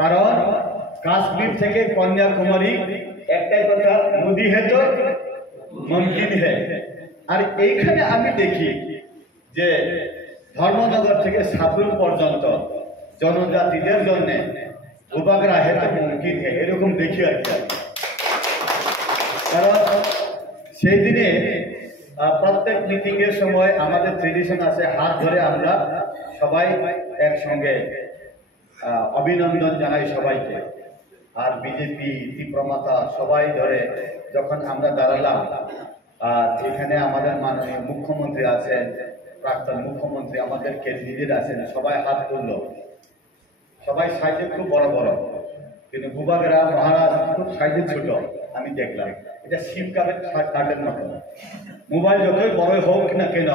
কারণ কাশ্মীর থেকে কন্যাকুমারী একটাই কথা, মোদি হে তো মুমকিন হে। আর এইখানে আমি দেখি যে ধর্মনগর থেকে সাবরুম পর্যন্ত জনজাতিদের জন্য উপাগ্রা হে তো মুমকিন হে, এরকম দেখি আর কি। কারণ সেই দিনে প্রত্যেক মিটিং এর সময় আমাদের ট্রেডিশন আছে, হাত ধরে আমরা সবাই একসঙ্গে অভিনন্দন জানাই সবাইকে। আর বিজেপি তীব্রমাতা সবাই ধরে যখন আমরা দাঁড়ালাম, আর এখানে আমাদের মাননীয় মুখ্যমন্ত্রী আছেন, প্রাক্তন মুখ্যমন্ত্রী, আমাদের কেন্দ্রীয় আছেন, সবাই হাত তুলল। সবাই সাইজে খুব বড় বড়, কিন্তু বুবাগরা মহারাজ খুব সাইজে ছোট। আমি দেখলাম এটা সিম কার্ডের মতো। মোবাইল যতই বড় হোক না কেন,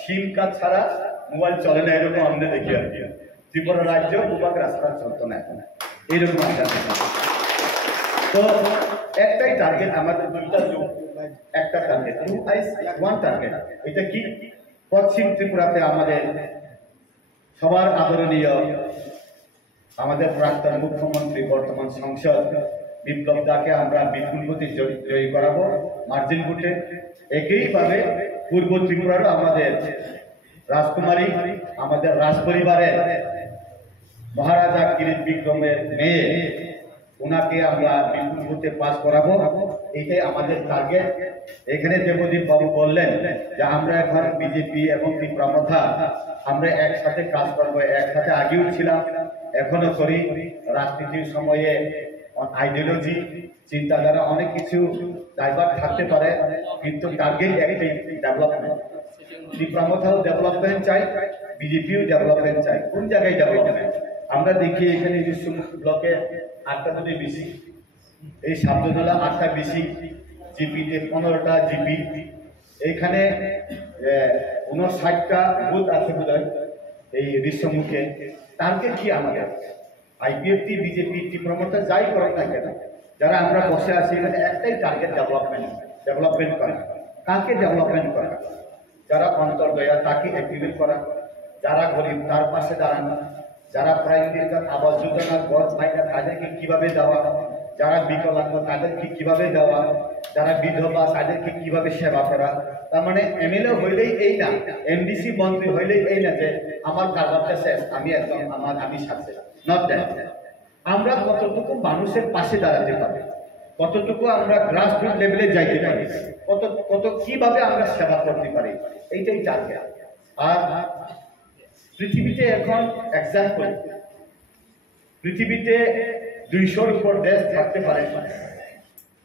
সিম কার্ড ছাড়া মোবাইল চলে না, এরকম আমরা দেখি আর কি। ত্রিপুরা রাজ্য বুবাগরা ছাড়া চলতো না এখন, এইরকম তো একটাই টার্গেট আমাদের, একটা টার্গেট, 2 eyes 1 টার্গেট। এটা কি? পশ্চিম ত্রিপুরাতে আমাদের সবার আদরণীয় আমাদের প্রাক্তন মুখ্যমন্ত্রী, বর্তমান সংসদ বিপ্লব দাকে আমরা বিপুল গতি জয়ী করাবো মার্জিন ভোটে। একইভাবে পূর্ব ত্রিপুরারও আমাদের রাজকুমারী, আমাদের রাজ পরিবারের মহারাজা কিরিট বিক্রমের মেয়ে, ওনাকে আমরা বিপুল ভোটে পাস করাবো। এইটাই আমাদের টার্গেট। এখানে দেবদীপ বাবু বললেন যে আমরা এখন বিজেপি এবং তীব্রমাথা আমরা একসাথে কাজ করবো, একসাথে আগেও ছিলাম, এখনো করি। রাজনীতির সময়ে আইডিওলজি, চিন্তাধারা অনেক কিছু ডাইভার্ট থাকতে পারে, কিন্তু টার্গেট একটাই, ডেভেলপমেন্ট। তীব্রমাথাও ডেভেলপমেন্ট চাই, বিজেপিও ডেভেলপমেন্ট চাই। কোন জায়গায় ডেভেলপমেন্ট? আমরা দেখি এখানে ব্লকে 8টা যদি বেশি, এই সাবজনলা 8টা বেশি, জিপিতে 15টা জিপি, এইখানে 59টা বুথ আছে বোধহয় এই বিশ্বমুখে। টার্গেট কি আমাদের? আইপিএফটি, বিজেপি, তীব্রমাথা যাই করেন না কেন, যারা আমরা বসে আছি এখানে একটাই টার্গেট, ডেভেলপমেন্ট করা। কাকে ডেভেলপমেন্ট করা? যারা অন্তর্দয়া তাকে অ্যাক্টিভেট করা, যারা গরিব তার পাশে দাঁড়ানো, যারা প্রাইম মিনিস্টার আবাস যোজনার গড় পায়না তাদেরকে কিভাবে দেওয়া, যারা বিকলাঙ্গ তাদেরকে কিভাবে দেওয়া, যারা বিধবা তাদেরকে কিভাবে সেবা করা। তার মানে এমএলএ হইলেই এই না, এমডিসি মন্ত্রী হইলেই এই না যে আমার কারবারটা শেষ, আমি একদম আমি সাকসেস। Not that. আমরা কতটুকু মানুষের পাশে দাঁড়াতে পারি, কতটুকু আমরা গ্রাসরুট লেভেলে যাইতে পারি, কত কিভাবে আমরা সেবা করতে পারি, এইটাই টার্গেট। আর পৃথিবীতে এখন এক্সাম্পল, পৃথিবীতে 200-র উপর দেশ থাকতে পারে।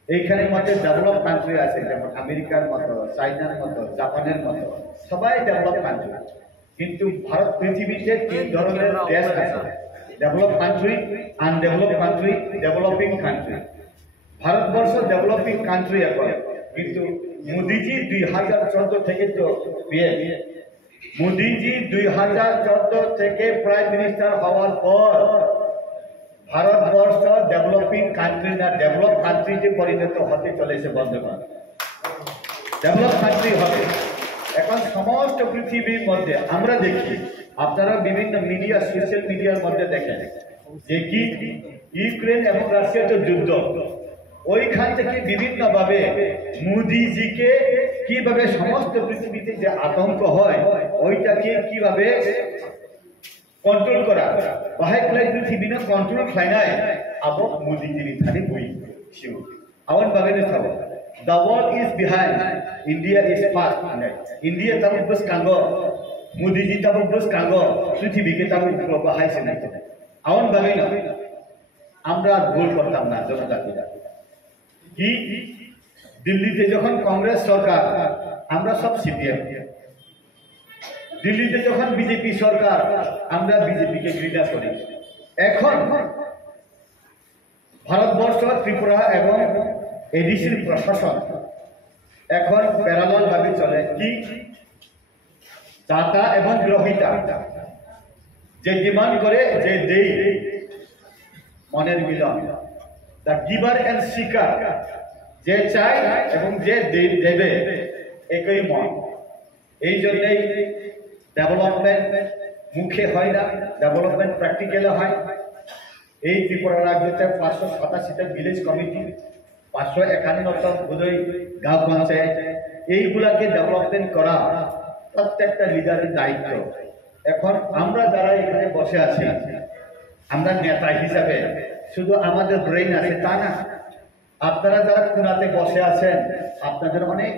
এইখানে মধ্যে ডেভেলপ কান্ট্রি আছে, যেমন আমেরিকার মতো, চাইনার মতো, জাপানের মতো, সবাই ডেভেলপ কান্ট্রি। কিন্তু ভারত পৃথিবীতে 3 ধরনের দেশ আছে, develop country, undeveloped country, developing country. Bharatvarsha developing country এখন, কিন্তু মোদিজি 2014 থেকে তো মোদিজি 2014 থেকে প্রাইম মিনিস্টার হওয়ার পর ভারতবর্ষ ডেভেলপিং কান্ট্রি না, ডেভেলপ কান্ট্রিতে পরিণত হতে চলেছে। বন্ধুগণ, ডেভেলপ কান্ট্রি হবে এখন সমস্ত পৃথিবীর মধ্যে। আমরা দেখি, আপনারা বিভিন্ন মিডিয়া, সোশ্যাল মিডিয়ার মধ্যে দেখেন যে কি ইউক্রেন এবং রাশিয়ার যে যুদ্ধ, ওইখান থেকে বিভিন্ন ভাবে মোদিজিকে কিভাবে সমস্ত পৃথিবীতে যে আতঙ্ক হয় ওইটাকে কিভাবে कंट्रोल करा बाहे क्लाइ पृथ्वी ना कंट्रोल खाइनाय अब मोदीजी थाने बुई शिव आवन बागेने साबो the world is behind India is fast India तब बस कांगो मोदीजी तब बस कांगो पृथ्वी के तब उपलो बाहाय से নাই आवन बागेना আমরা ভুল করতাম না জনজাতিরা কি দিল্লিতে যখন কংগ্রেস সরকার আমরা সব সিপিএম দিল্লিতে যখন বিজেপি সরকার আমরা বিজেপি কে ঘৃণা করি এখন ভারতবর্ষ ত্রিপুরা এবং এডিসির প্রশাসন এখন প্যারালাল ভাবে চলে কি দাতা এবং গ্রহীতা যে ডিমান্ড করে যে দেই মনের মিলন দ্য গিভার এন্ড সিকার যে চায় এবং যে দেবে একই মন এই জন্যই ডেভেলপমেন্ট মুখে হয় না ডেভেলপমেন্ট প্র্যাকটিক্যালে হয় এই ত্রিপুরা রাজ্যতে 587টা ভিলেজ কমিটি, 551টা বোধহয় গাঁও পঞ্চায়েত, এইগুলাকে ডেভেলপমেন্ট করা প্রত্যেকটা লিডারের দায়িত্ব। এখন আমরা যারা এখানে বসে আছি, আমরা নেতা হিসাবে শুধু আমাদের ব্রেইন আছে তা না, আপনারা যারা কোনাতে বসে আছেন আপনাদের অনেক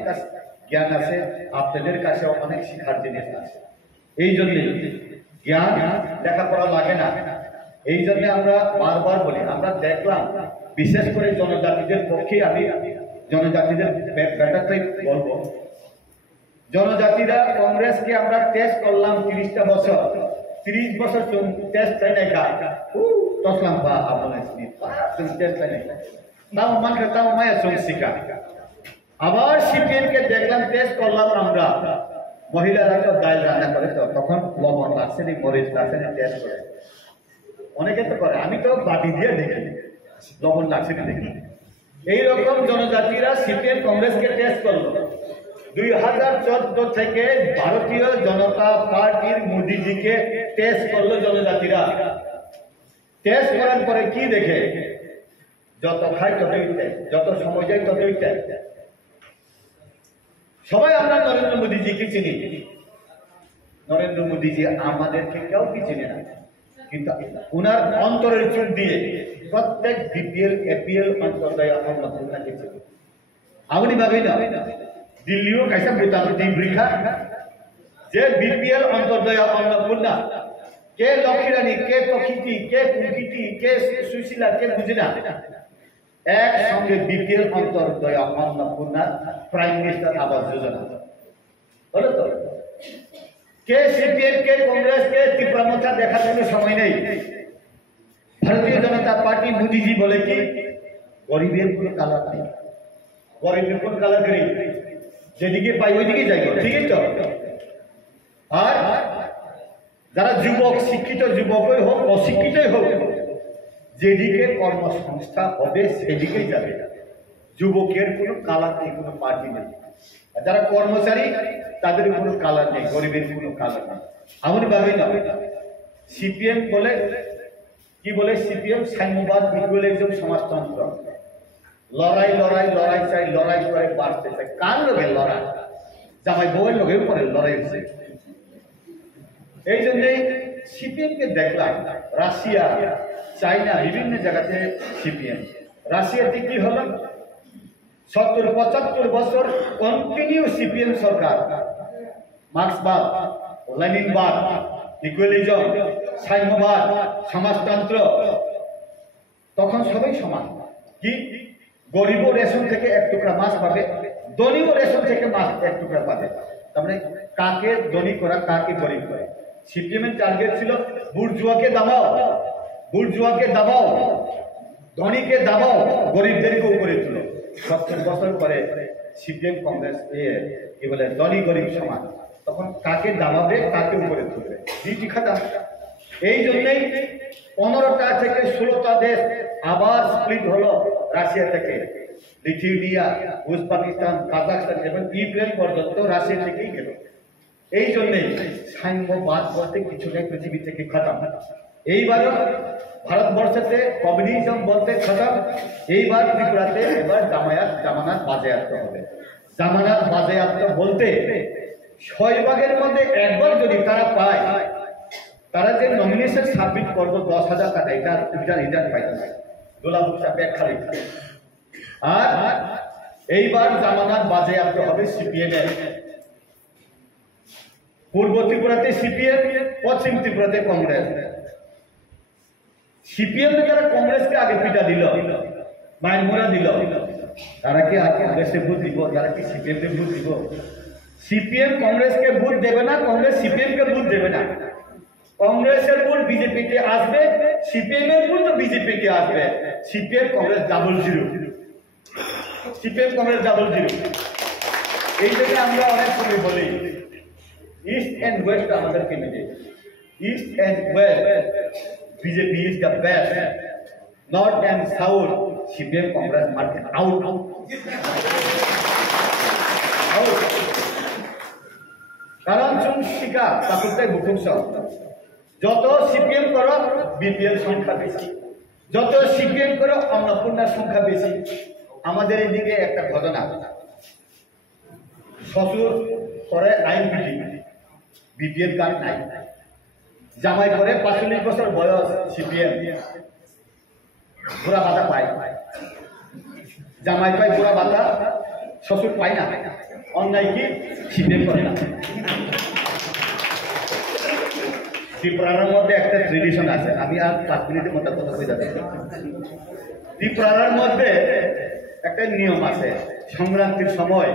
জ্ঞান আছে, আপনাদের কাছে অনেক শিক্ষার জিনিস আছে। এই জন্য জ্ঞান লেখাপড়া লাগে না। এই জন্য আমরা বারবার বলি, আমরা দেখলাম বিশেষ করে জনজাতিদের পক্ষে, আমি জনজাতিদের ব্যাপারটাই বলবো, জনজাতিরা কংগ্রেসকে আমরা টেস্ট করলাম 30টা বছর, 30 বছর টেস্ট চাই নাই তসলাম বা আপনার টেস্ট চাই নাই তাও মানকে তাও মায়া চমসিকা। আবার সিপিএম কে দেখলাম টেস্ট করলাম আমরা, মহিলারা তো ডাল রান্না করে, তো তখন লবণ লাগছে নি, মরিচ লাগছে না, টেস্ট করে অনেকে তো করে, আমি তো বাটি দিয়ে দেখি লবণ লাগছে না দেখি। এইরকম জনজাতিরা সিপিএম কংগ্রেসকে টেস্ট করলো। 2014 থেকে ভারতীয় জনতা পার্টির মোদীজিকে টেস্ট করলো জনজাতিরা। টেস্ট করার পরে কি দেখে, যত খায় ততই টেস্ট, যত সময় যায় ততই টেস্ট। সবাই আমরা নরেন্দ্র মোদীজিকে চিনি, নরেন্দ্র মোদীজি আমাদেরকে কেউ কি চিনে না, কিন্তু উনার অন্তরের চোখ দিয়ে প্রত্যেক বিপিএল এপিএল অন্তর্দয় অন্নপূর্ণাকে চিনি। আপনি ভাবেন না দিল্লিও কাইসা মোটামুটি বৃক্ষা যে বিপিএল অন্তর্দয় অন্নপূর্ণা, কে লক্ষ্মীরানী, কে প্রকৃতি, কে প্রকৃতি, কে সুশীলা, কে বুঝিনা, একসঙ্গে BPL অন্তর্দয় Annapurna prime minister Awas Yojana বলো তো। কে সিপিএম, কে কংগ্রেস, কে তীব্রমতা দেখার জন্য সময় নেই। ভারতীয় জনতা পার্টি মোদীজি বলে কি গরিবের কোনো কালার নেই, গরিবের কোন কালার করি, যেদিকে পাই ওইদিকে যাই, ঠিকই তো। আর যারা যুবক, শিক্ষিত যুবকই হোক অশিক্ষিতই হোক, যেদিকে কর্মসংস্থান হবে সেদিকেই যাবে। যুবকের কোনো কালার নেই, কোনো পার্টি নেই। যারা কর্মচারী তাদের কোনো কালার নেই, গরিবের কোনো কালার নেই। এমন ভাবে না সিপিএম বলে কি বলে, সিপিএম সাম্যবাদ, ইকুয়ালিজম, সমাজতন্ত্র, লড়াই লড়াই লড়াই চাই, লড়াই করে বাঁচতে চাই। কার লোকে লড়াই, জামাই বউয়ের লোকের উপরে লড়াই হচ্ছে। এই জন্যই সিপিএম কে দেখলাম রাশিয়া, চাইনা, বিভিন্ন জায়গাতে সিপিএম। রাশিয়াতে কি হলো, 70-75 বছর কন্টিনিউ সিপিএম সরকার, মার্ক্সবাদ, লেনিনবাদ, ইকুয়ালিজম, সাম্যবাদ, সমাজতন্ত্র, তখন সবাই সমান। কি গরিবও রেশন থেকে 1 টুকরা মাছ পাবে, ধনীও রেশন থেকে মাছ 1 টুকরা পাবে। তার মানে কাকে ধনী করা, কাকে গরিব করে। সিপিএম এর টার্গেট ছিল বুর্জুয়াকে দাবাও, বুর্জুয়াকে দাবাও, ধনীকে দাবাও, গরিবদেরকে উপরে তুলো। 70 বছর পরে সিপিএম কংগ্রেস কি বলে ধনী গরিব সমান, তখন কাকে দাবাবে, কাকে উপরে তুলবে, দুইটি খাতা। এই জন্যই 15টা থেকে 16টা দেশ আবার স্প্লিট হলো রাশিয়া থেকে। লিথুয়ানিয়া, উজবেকিস্তান, কাজাখস্তান এবং ইউক্রেন পর্যন্ত রাশিয়া থেকেই গেল। এই জন্যই সাম্যবাদ বলতে কিছু নেই, পৃথিবী থেকে খতম। এইবারও ভারতবর্ষতে কমিউনিজম বলতে খতম। এইবার ত্রিপুরাতে এবার জামানাত বাজেয়াপ্ত হবে। জামানাত বাজেয়াপ্ত বলতে 6 ভাগের মধ্যে 1 ভাগ যদি তারা পায়, তারা যে নমিনেশন সাবমিট করবো 10,000 টাকা, এটা রিটার্ন পাইতে পারে, গোলাবুকটা ব্যাগ খালি। আর এইবার জামানাত বাজেয়াপ্ত হবে সিপিএম এর। পূর্ব ত্রিপুরাতে সিপিএম, পশ্চিম ত্রিপুরাতে কংগ্রেস। সিপিএম যারা কংগ্রেসকে আগে পিটা দিল, মাইনমোরা দিল, তারা কি আর কংগ্রেসে ভোট দিব? তারা কি সিপিএম কে ভোট দিব? সিপিএম কংগ্রেসকে ভোট দেবে না, কংগ্রেস সিপিএম কে ভোট দেবে না। কংগ্রেসের ভোট বিজেপি কে আসবে, সিপিএম এর ভোট বিজেপি কে আসবে। CPM Congress 0-0, CPM Congress 0-0। এই জন্য আমরা অনেক সময় বলি ইস্ট এন্ড ওয়েস্ট আমাদের candidate, east and west BJP is the best, north and south CPM Congress market out. কারণ শিকা তাকুরটাই বুকুংস, যত সিপিএম করো বিপিএল সংখ্যা বেশি। যত সিপিএম করে অন্নপূর্ণার সংখ্যা বেশি। আমাদের এদিকে একটা ঘটনা, শ্বশুর করে আইনজীবী, বিপিএম কার্ড নাই, জামাই করে 45 বছর বয়স, সিপিএম, বুড়া ভাতা পায়, জামাই পায় বুড়া ভাতা, শ্বশুর পায় না। অন্যায় কি? সিপিএম করে না। ত্রিপুরার মধ্যে একটা ট্রেডিশন আছে, আমি আর 5 মিনিটের মধ্যে কথা বলে যাচ্ছি। ত্রিপুরার মধ্যে একটা নিয়ম আছে, সংক্রান্তির সময়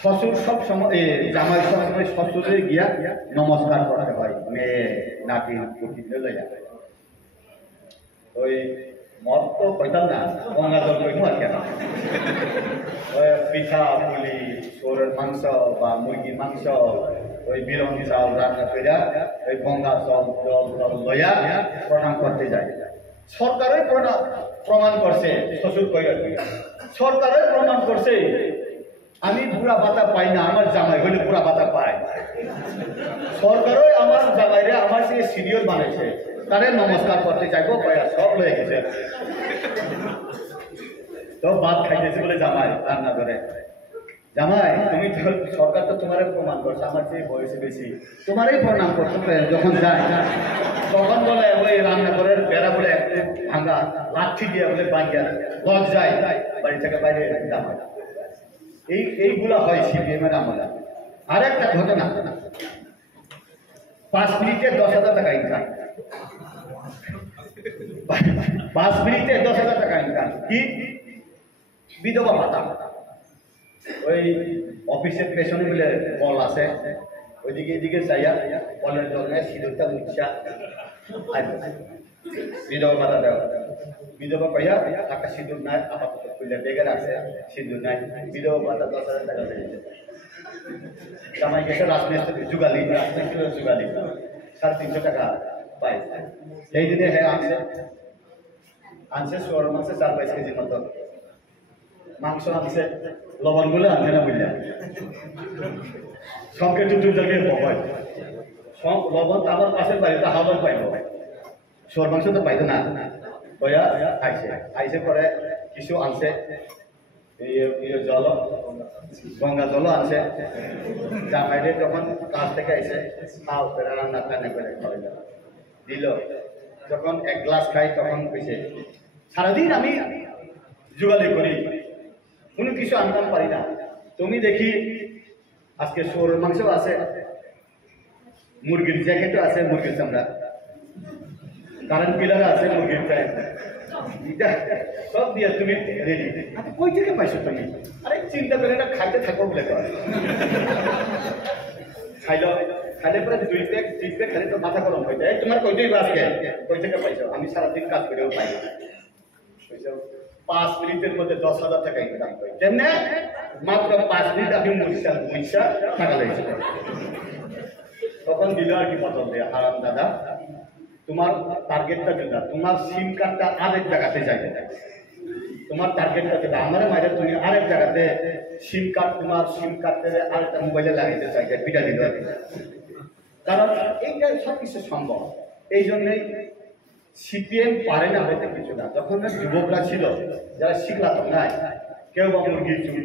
শ্বশুর সব সময়, জামাই সব সময় শ্বশুরের গিয়া নমস্কার করতে হয়, মেয়ে নাতি পুতি লইয়া। ওই মদ তো কইতাম না, গঙ্গা জল কইব আর কেন, ওই পিঠা পুলি, গরুর মাংস বা মুরগির মাংস, ওই বিরঙ্গি চাউল রান্না করে ওই গঙ্গা জল জল লইয়া প্রণাম করতে যায়। সরকারের প্রমাণ করছে, শ্বশুর কইয়া সরকারের প্রমাণ করছে আমি বুড়া ভাতা পাই না, আমার জামাই হইলে বুড়া ভাতা পায়। সরকারও আমার জামাইরে আমার সে সিনিয়র বানাইছে, তারে নমস্কার করতে চাইবো, কয়া সব লয়ে গেছে। তো ভাত খাইতেছে বলে জামাই রান্না করে, জামাই তুমি সরকার তো তোমার প্রমাণ করছে আমার চেয়ে বয়সে বেশি, তোমারই প্রণাম করতে। যখন যায় তখন বলে ওই রান্নাঘরের বেড়া বলে একটু ভাঙা, লাঠি দিয়ে বলে বাঁধিয়া লজ যায়, বাড়ি থেকে বাইরে জামাই। এইগুলা হয় সিপিএম এর আমলে। আর একটা ঘটনা, 5 মিনিটে 10,000 টাকা ইনকাম, 5 মিনিটে 10,000 টাকা ইনকাম। কি? বিধবা ভাতা। ওই অফিসের পেছনে মিলে কল আছে, ওইদিকে এদিকে চাইয়া কলের জন্য সিঁদুরটা মুচ্ছা বিধবা ভাতা দেওয়া। বিধবা কইয়া টাকা সিঁদুর নাই, আপাতত কইলে বেগে রাখছে, সিঁদুর নাই, বিধবা ভাতা 10,000 টাকা দিয়েছে। জামাই গেছে রাজমিস্ত্রি যুগালি, রাজমিস্ত্রি যুগালি 350 টাকা পাই। সেই দিনে হ্যাঁ আনছে সোয়ার মাংস 4-5 কেজির মতো মাংস আনছে, লবণ গুলো আনছে না বুঝলাম, সবকে টুটুর জায়গায় হয় সব লবণ। তো আমার পাশের বাড়িতে হাওয়ার পাইব, সোয়ার মাংস তো পাইতো না। কয়া আইসে পরে কিছু আনছে, জল গঙ্গা জল আনছে। জামাইরে যখন কাজ থেকে আইসে খাও করে রান্না টান্না করে খাওয়াই দিল। যখন 1 গ্লাস খাই তখন কইছে সারাদিন আমি জোগালি করি, কোনো কিছু আনতাম পারি না। তুমি দেখি আজকে শুয়োর মাংস আছে, মুরগির জ্যাকেটও আছে, মুরগির চামড়া, কারেন্ট পিলার আছে, মুরগির প্যান্ট, সব দিয়ে তুমি রেডি। কই থেকে পাইছো তুমি? আরে চিন্তা করে না, খাইতে থাকো বলে খাইলে পরে 2 প্যাক 3 প্যাক খালি তো মাথা গরম হয়ে যায়। তোমার কইতেই আজকে কই থেকে পাইছো? আমি সারাদিন কাজ করেও পাই না। 5 মিনিটের মধ্যে 10,000 টাকা ইনকাম করি, কেমনে? মাত্র 5 মিনিট আমি মুইসা টাকা লেগেছে। তখন দিল আর কি বদল দেয়া, হারাম দাদা তোমার টার্গেটটা যেটা, তোমার সিম কার্ডটা আরেক জায়গাতে যাইতে থাকে, তোমার টার্গেটটা যেটা আমার মাইরে তুমি আরেক জায়গাতে সিম কার্ড, তোমার সিম কার্ডে আরেকটা মোবাইলে লাগাইতে চাইছে, পিটা দিতে হবে। কারণ এইটা সব কিছু সম্ভব। এই জন্যই সিপিএম পারে না হয়তো কিছু না। যখন যুবকরা ছিল যারা শিখলা তো নাই, কেউ বা মুরগির চুল,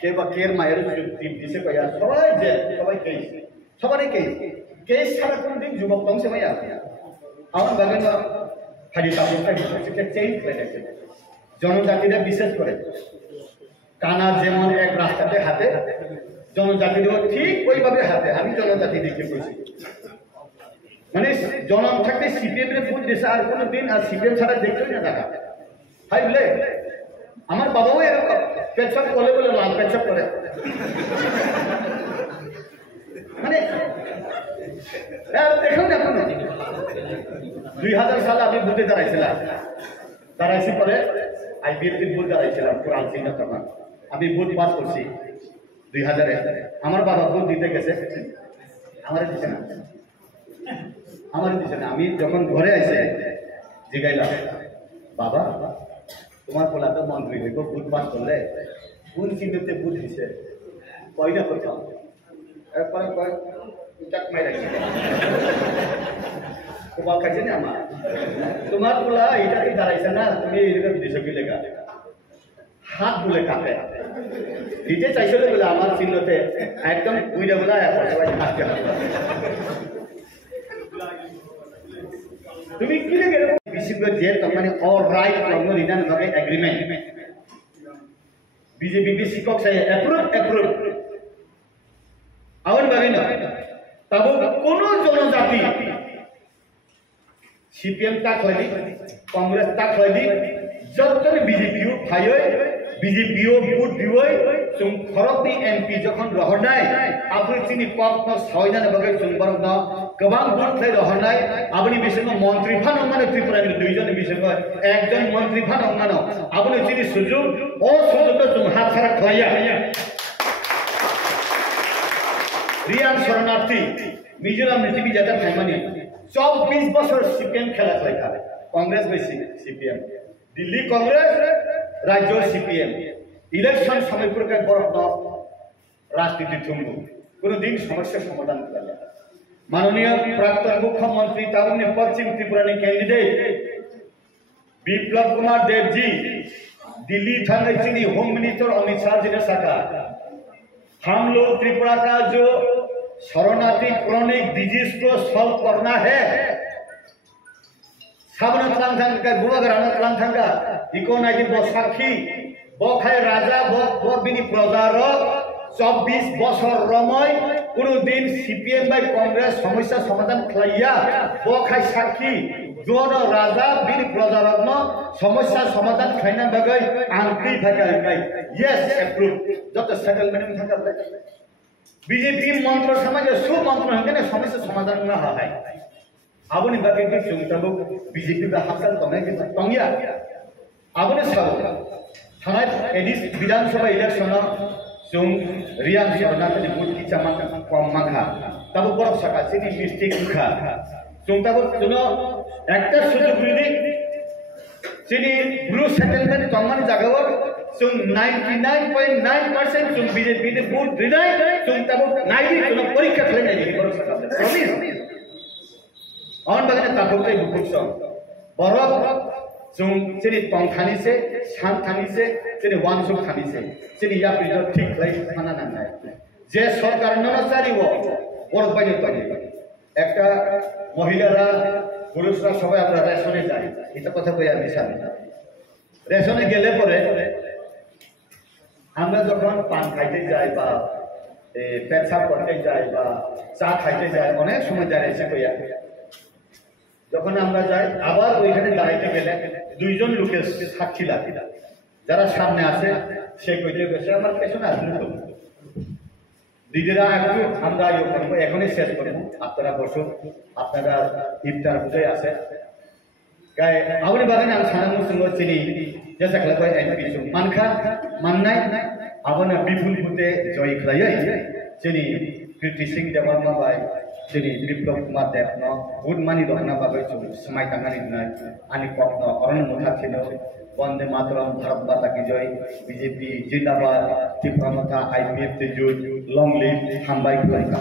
কেউ বা কের মায়ের চুল দিছে কইয়া সবাই যে সবাই কেস, সবারই কেস ছাড়া কোনদিন যুবক কমছে ভাইয়া। আমার বাগান খালি চেঞ্জ হয়ে গেছে। জনজাতিরা বিশেষ করে কানা যেমন এক রাস্তাতে হাতে, জনজাতিরাও ঠিক ওইভাবে হাতে। আমি জনজাতি দেখে বলছি, মানে জনম থাকতে সিপিএম এর ভোট দিয়েছে, আর কোনো দিন আর সিপিএম ছাড়া দেখতেই না টাকা। হাই বলে আমার বাবাও এরকম পেচ্ছাপ করে বলে লাল পেচ্ছাপ করে, মানে দেখুন এখন 2000 সালে আমি বুথে দাঁড়াইছি পরে আইবিএফটির বুথ দাঁড়াইছিলাম কোরআন সিং তখন। আমি বুথ পাস করছি 2000-এ। আমার বাবা বুথ দিতে গেছে, আমার দিছে না। আমি যখন ঘরে আসে জিগাইলাম, বাবা তোমার পোলা তো মন্ত্রী হইব, বুথ পাস করলে কোন চিহ্নতে বুথ দিছে? কয়টা কোথাও এরপরে কয় চাক মাই রাখছে, কোপাল খাইছে না আমার তোমার পোলা এটাকে দাঁড়াইছে না তুমি এরকম দিছো কি লেখা হাত বলে কাটে দিতে চাইছিল বলে আমার চিহ্নতে একদম বুঝে বলা কাটতে হবে তুমি কি লেগে বিসিবি যে মানে অল রাইট লঙ্গ রিটার্ন ভাবে এগ্রিমেন্ট বিজেপি শিক্ষক সাহেব অ্যাপ্রুভ আবার ভাবে না তবে কোন জনজাতি সিপিএম তাক লাগি কংগ্রেস তাক লাগি যতনে বিজেপিও ভাইয় বিজেপিও ভোট দিবই जों भारतनि एमपि जखन रहरनाय आबनि चिनि पक्न सयजान बगे जों भारतनो गोबां भोट थै रहरनाय आबनि बिसंग मन्त्रि फानंगानो त्रिपुरानि दुइजन बिसंग एकजन मन्त्रि फानंगानो आबनि चिनि सुजुग ओ सुजुग जों हातछाड़ा खालाया रियान शरणार्थी मिजोराम नीति जाता थाइमानि 24 বছর সিপিএম খেলা খেলা कांग्रेस বেশি সিপিএম दिल्ली कांग्रेस राज्य सीपीएम इलेक्शन समय प्रकार बरफ राजनीति थुम्बु कोनो दिन समस्या समाधान करे माननीय प्राक्तन मुख्यमंत्री तारुण्य पश्चिम त्रिपुरा के कैंडिडेट बिप्लब कुमार देव जी दिल्ली थाने चीनी होम मिनिस्टर अमित शाह जी ने सका हम लोग त्रिपुरा का जो शरणार्थी क्रॉनिक डिजीज को सॉल्व करना है साबन तलांथां का बुवागराना तलांथां का इकोनाइज बो साखी बो खाय राजा बो बिनी प्रजार 24 বছর রময় কোনো দিন সিপিএম বাই কংগ্রেস সমস্যা সমাধান খাইয়া বো খায় সাক্ষী জন রাজা বিনি প্রজারত্ন সমস্যা সমাধান খাইনা বাগৈ আংক্রি থাকা গাই यस অ্যাপ্রুভ যত সেটেলমেন্ট থাকা বিজেপি মন্ত্র সমাজে সুমন্ত্র হতে সমস্যা সমাধান না হয় आबुनि बागै जों दाबो बीजेपी बा हाबसाल तंनाय तंगिया आबुनि साव थानाय एडिस विधानसभा इलेक्शनाव जों रियान शरणार्थी भोट की चामा कम माखा दाबो बरफ साका सिनि मिस्टेक खा जों दाबो जोनो একটা সুযোগ রিদি सिनि ब्लू सेटलमेंट तंगानि जागाव जों 99.9% जों बीजेपी ने भोट रिनाय जों दाबो नायदि जों परीक्षा खालामनाय बरफ साका प्रमिस और बगने तापुते बुकुसम बरफ जों जेनि तंथानि से शांथानि से जेनि वानसुक थानि से जेनि या प्रिजो ठीक लाई खाना नांनाय जे सरकार ननसारिवो बरफ बायदि तनि একটা মহিলারা পুরুষরা সবাই আমরা রেশনে যাই এটা কথা কই আমি সামনে রেশনে গেলে পরে আমরা যখন পান খাইতে যাই বা পেশাব করতে যাই বা চা খাইতে যাই অনেক সময় যাই এসে কইয়া যখন আমরা যাই আবার ওইখানে দাঁড়াইতে গেলে দুইজন লোকের সাক্ষী লাগে যারা সামনে আছে সে কইতে গেছে আমার পেছনে আসলে তো দিদিরা একটু আমরা এখনই শেষ করবো আপনারা বসো আপনারা ইফতার বুঝাই আছে গায়ে আবুনি বাগানে আমি সানামু সঙ্গে চিনি যে সাকলা কয় এমপি মানখা মাননাই আবনা বিপুল ভূতে জয় খাইয়াই চিনি কীর্তি সিং দেববর্মা বাই जेनि बिप्लब कुमार देवन बुध मानि दहना बाबै समाय थांगानि दिनाय आनि पक्न अरन मुखाथिनो वंदे मातरम भारत माता की जय बीजेपी जिंदाबाद त्रिपुरा माता आईपीएफ ते जुट लॉन्ग लिव हामबाय खुलायका